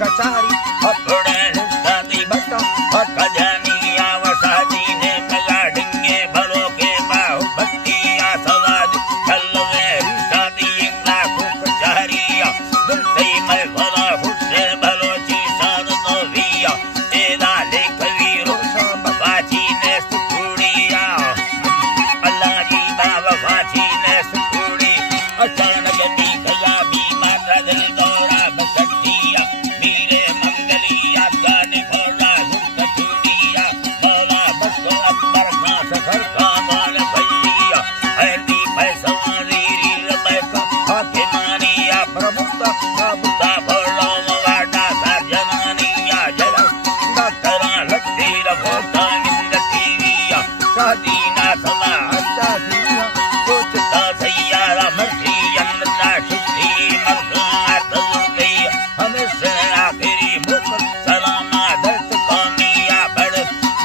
कचारी अपने शादी बटो खजानी आवसादी ने मगा डिंगे भलो के बाहु बत्तिया सवाद चलवे शादी ना कचारिया दिलते मैं भला हुसे भलो ची सान तो विया तेरा लेख वीरो सब बाची ने सुकुड़िया अल्लाह जी बाबा बाची ने सुकुड़ी अचानक दिखया बीमा दिल दौरा बसटिया मीरे मंगलिया गाने भोला हुक छुड़िया भोला बसो अंबर का सफर का माल भैया हरदी पैसा रीरी रबै का हाथे मारिया प्रभुता प्रभुता भोला वाडा साजनानिया जला डॉक्टरा लगती रहोता निंद टीविया शादी ना समा अच्छा दुनिया कुछ ता सैयारा मर्जी अन्ना शुद्धि मरकार तलते हमेशा आखिरी मुख सलामा दर्द कौमिया बड़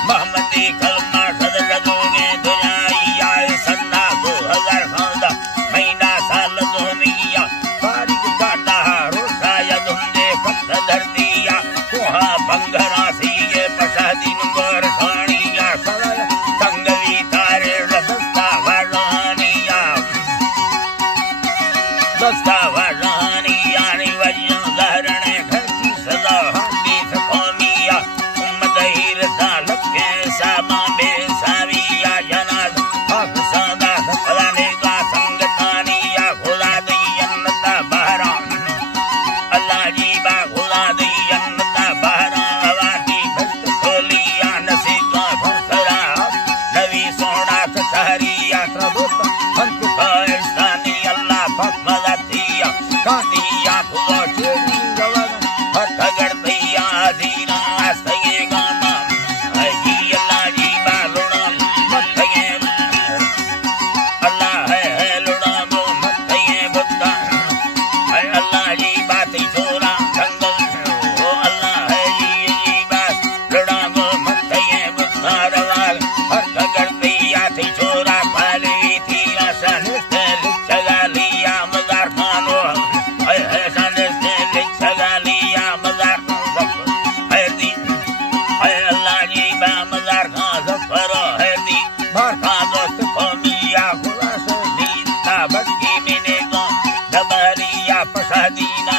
मोहम्मदी कलमा सद लगोगे दुनिया सन्ना 2000 खादा महीना साल दुनिया तारीख काटा रोसा या दुंदे कत धरतिया कोहा बंगरा सी ये पशादी नंबर सानिया सदा संगवी तारे रबस्ता वालानिया दस्ता वालानिया नि वजन गहरने घर की सदा हंदी सकोमिया उम्मत हीर सालक के सामा बेसाविया जनाद हक सदा सफलाने का संगतानिया खुदा दी जन्नता बहरा अल्लाह जी बा खुदा दी जन्नता बहरा हवाती भक्त खोलिया नसीबा फसरा नवी सोना कचहरिया प्रभुता हंक पाकिस्तानी अल्लाह फकमतिया कानिया खुदा चेरी गवन हक गड़तिया दीना सये गामा जी अल्लाह जी बा लुड़ा मत ये अल्लाह है लुड़ा गो मत ये बुद्धा है अल्लाह जी बात छोरा जंगल ओ अल्लाह है जी बात लुड़ा गो मत ये बुद्धा रवाल हक गड़तिया थी छोरा पाली थी आसन से चगा लिया मजार खानो है सन से चगा लिया मजार खानो है दी है अल्लाह जी बा मजार खान सफर है दी भरखा दोस्त कौमिया खुदा से दीन ता बच्ची मिने को दबरिया पसादीना